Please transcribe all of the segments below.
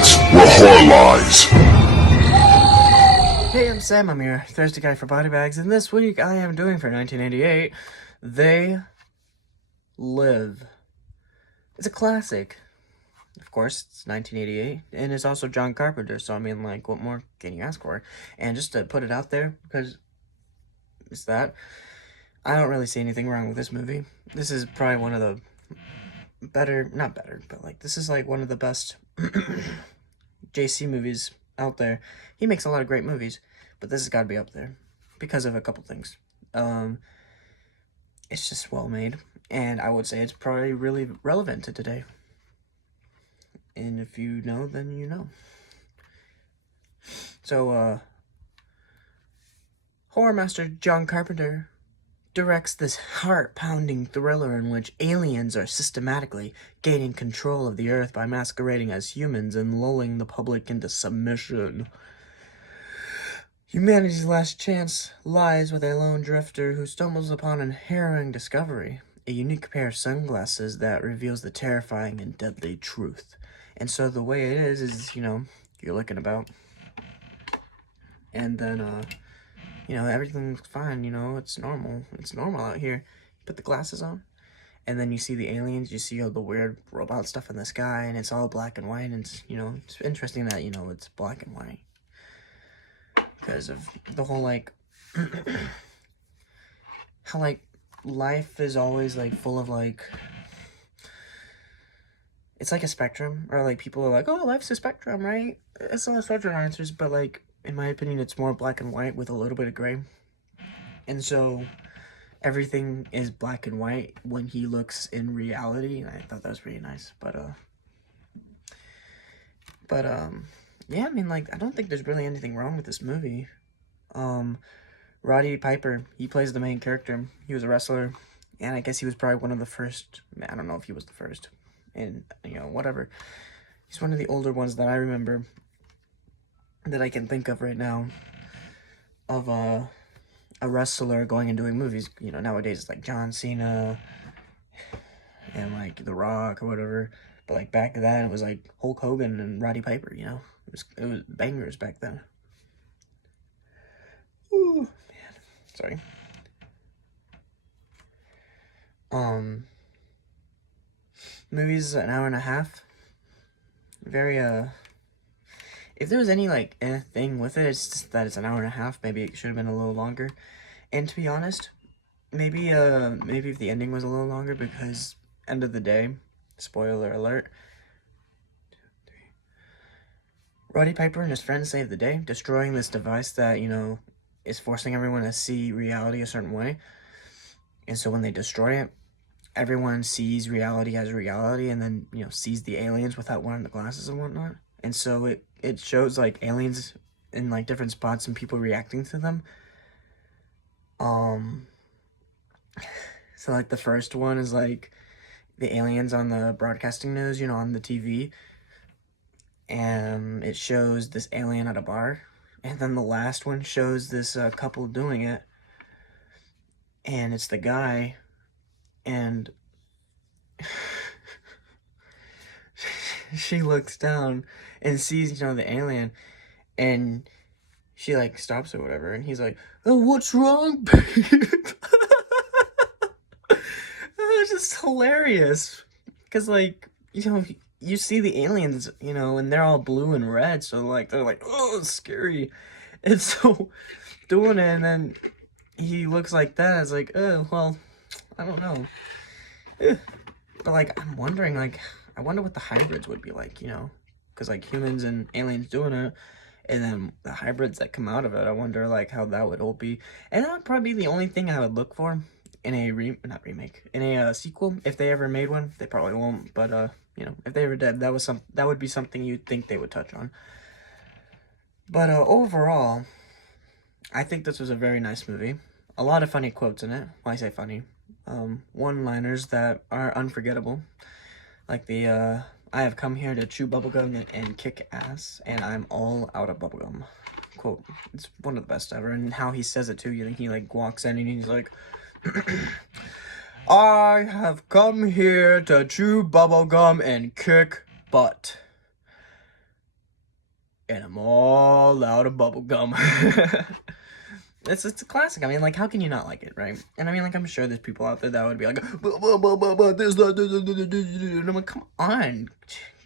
BodyBags, where horror lies. Hey, I'm Sam, I'm your thirsty guy for BodyBags, and this week I am doing for 1988, They Live. It's a classic. Of course, it's 1988, and it's also John Carpenter, so I mean, like, what more can you ask for? And just to put it out there, because it's that, I don't really see anything wrong with this movie. This is probably one of the not better, but like, this is like one of the best JC movies out there. He makes a lot of great movies, but this has got to be up there because of a couple things. It's just well made, and I would say it's probably really relevant to today. And if you know, then you know. So, horror master John Carpenter directs this heart-pounding thriller in which aliens are systematically gaining control of the Earth by masquerading as humans and lulling the public into submission. Humanity's last chance lies with a lone drifter who stumbles upon a harrowing discovery, a unique pair of sunglasses that reveals the terrifying and deadly truth. And so the way it is, you know, you're looking about, and then, you know, everything's fine, you know, it's normal out here. You put the glasses on, and then you see the aliens, you see all the weird robot stuff in the sky, and it's all black and white, and it's, you know, it's interesting that, you know, it's black and white. Because of the whole, like, how, like, life is always, like, full of, like, it's like a spectrum, or, like, people are like, oh, life's a spectrum, right? It's all spectrum answers, but, like, in my opinion, it's more black and white with a little bit of gray. And so everything is black and white when he looks in reality, and I thought that was pretty nice. But yeah, I mean, like, I don't think there's really anything wrong with this movie. Roddy Piper, he plays the main character. He was a wrestler, and I guess he was probably one of the first. I don't know if he was the first, and, you know, whatever. He's one of the older ones that I remember, that I can think of right now, of a wrestler going and doing movies. You know, nowadays it's like John Cena and like The Rock or whatever, but like back then it was like Hulk Hogan and Roddy Piper. You know, it was bangers back then. Ooh, man, sorry. Movies an hour and a half. Very if there was any, like, thing with it, it's just that it's an hour and a half. Maybe it should have been a little longer. And to be honest, maybe if the ending was a little longer, because end of the day, spoiler alert, Roddy Piper and his friends save the day, destroying this device that, you know, is forcing everyone to see reality a certain way. And so when they destroy it, everyone sees reality as reality, and then, you know, sees the aliens without wearing the glasses and whatnot. And so it shows, like, aliens in, like, different spots and people reacting to them. So, like, the first one is, like, the aliens on the broadcasting news, you know, on the TV. And it shows this alien at a bar. And then the last one shows this couple doing it. And it's the guy. And she looks down and sees, you know, the alien, and she, like, stops or whatever, and he's like, oh, what's wrong, babe? It's just hilarious, because, like, you know, you see the aliens, you know, and they're all blue and red, so, like, they're like, oh, it's scary, and so, doing it, and then he looks like that, it's like, oh, well, I don't know. But, like, I'm wondering, like, I wonder what the hybrids would be like, you know? Because, like, humans and aliens doing it, and then the hybrids that come out of it, I wonder, like, how that would all be. And that would probably be the only thing I would look for in a in a sequel. If they ever made one, they probably won't, but, you know, if they ever did, that would be something you'd think they would touch on. But, overall, I think this was a very nice movie. A lot of funny quotes in it. Well, I say funny. One-liners that are unforgettable. Like the, I have come here to chew bubblegum and kick ass, and I'm all out of bubblegum. Quote. It's one of the best ever. And how he says it, too. You know, he, like, walks in and he's like, I have come here to chew bubblegum and kick butt. and I'm all out of bubble gum. It's a classic. I mean, like, how can you not like it, right? And I mean, like, I'm sure there's people out there that would be like, this, and I'm like, come on,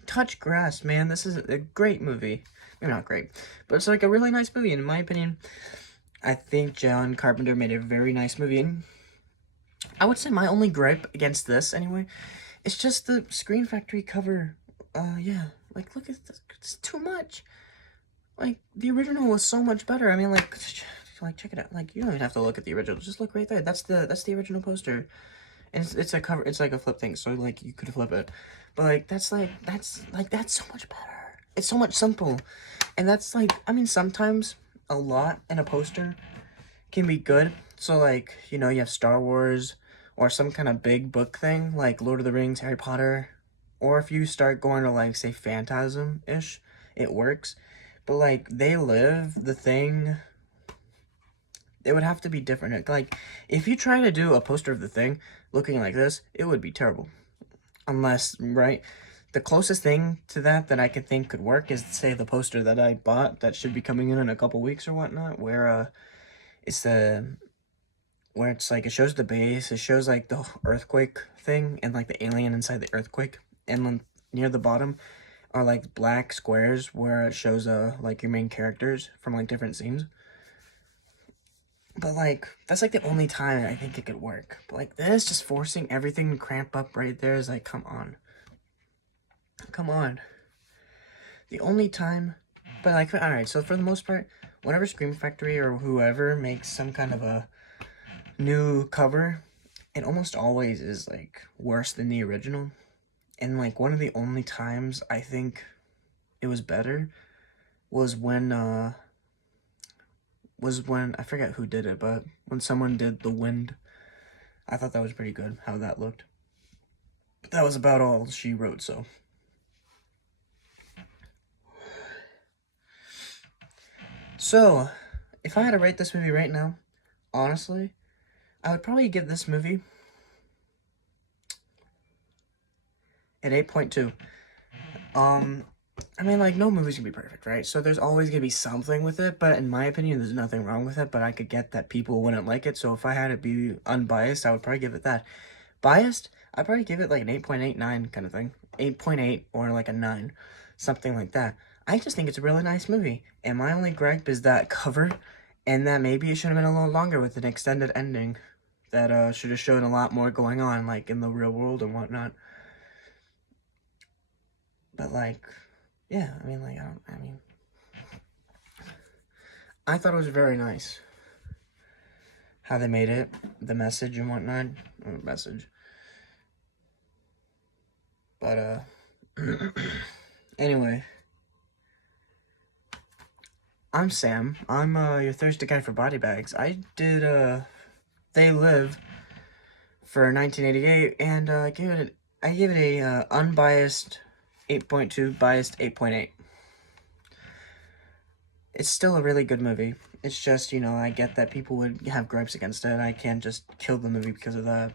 touch grass, man. This is a great movie. Maybe not great, but it's like a really nice movie. And in my opinion, I think John Carpenter made a very nice movie. And I would say my only gripe against this, anyway, is just the Screen Factory cover. Yeah, like, look at this. It's too much. Like, the original was so much better. I mean, like, check it out. Like, you don't even have to look at the original. Just look right there. That's the original poster. And it's a cover. It's like a flip thing. So, like, you could flip it. But, like, that's so much better. It's so much simple. And that's, like, I mean, sometimes a lot in a poster can be good. So, like, you know, you have Star Wars or some kind of big book thing, like Lord of the Rings, Harry Potter. Or if you start going to, like, say, Phantasm-ish, it works. But, like, They Live, The Thing, it would have to be different. Like, if you try to do a poster of The Thing looking like this, it would be terrible. Unless, right, the closest thing to that I could think could work is, say, the poster that I bought that should be coming in a couple weeks or whatnot, where, it's like, it shows the base, it shows, like, the earthquake thing, and, like, the alien inside the earthquake, and then near the bottom are, like, black squares where it shows, like, your main characters from, like, different scenes. But, like, that's, like, the only time I think it could work. But, like, this, just forcing everything to cramp up right there is, like, come on. Come on. The only time... But, like, alright, so for the most part, whenever Scream Factory or whoever makes some kind of a new cover, it almost always is, like, worse than the original. And, like, one of the only times I think it was better was when, I forget who did it, but when someone did The Wind, I thought that was pretty good, how that looked. But that was about all she wrote, so. So, if I had to rate this movie right now, honestly, I would probably give this movie an 8.2. I mean, like, no movie's gonna be perfect, right? So there's always gonna be something with it, but in my opinion, there's nothing wrong with it, but I could get that people wouldn't like it, so if I had to be unbiased, I would probably give it that. Biased, I'd probably give it, like, an 8.89 kind of thing. 8.8 or, like, a 9. Something like that. I just think it's a really nice movie, and my only gripe is that cover, and that maybe it should have been a little longer with an extended ending that, should have shown a lot more going on, like, in the real world and whatnot. But, like, yeah, I mean, like, I thought it was very nice how they made it, the message and whatnot. Message. But, anyway. I'm Sam. I'm, your thirsty guy for BodyBags. I did, They Live for 1988, and, I gave it a, unbiased 8.2, biased 8.8. It's still a really good movie. It's just, you know, I get that people would have gripes against it. I can't just kill the movie because of that.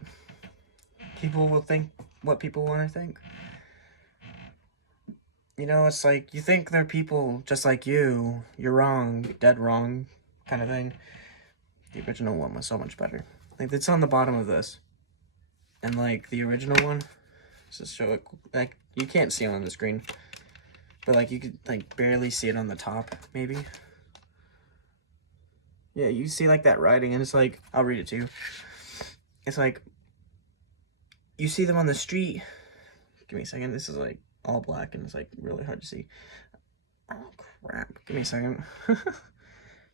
People will think what people want to think. You know, it's like, you think they're people just like you. You're wrong, dead wrong, kind of thing. The original one was so much better. Like, it's on the bottom of this. And, like, the original one, just show it, like, you can't see it on the screen. But, like, you could, like, barely see it on the top, maybe. Yeah, you see, like, that writing, and it's like, I'll read it to you. It's like, you see them on the street. Give me a second. This is, like, all black, and it's, like, really hard to see. Oh, crap. Give me a second.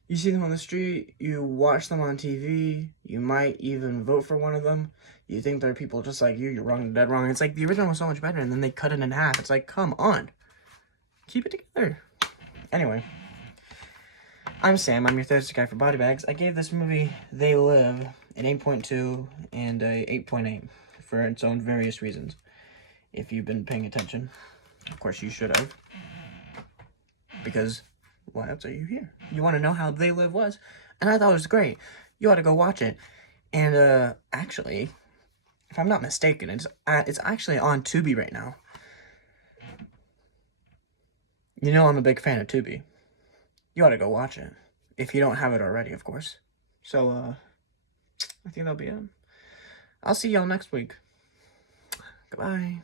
You see them on the street. You watch them on TV. You might even vote for one of them. You think they're people just like you. You're wrong, dead wrong. It's like, the original was so much better, and then they cut it in half. It's like, come on. Keep it together. Anyway, I'm Sam. I'm your thirsty guy for BodyBags. I gave this movie, They Live, an 8.2 and a 8.8 for its own various reasons. If you've been paying attention, of course you should have. Because why else are you here? You want to know how They Live was, and I thought it was great. You ought to go watch it. And actually, if I'm not mistaken, it's actually on Tubi right now. You know I'm a big fan of Tubi. You ought to go watch it. If you don't have it already, of course. So, I think that'll be it. I'll see y'all next week. Goodbye.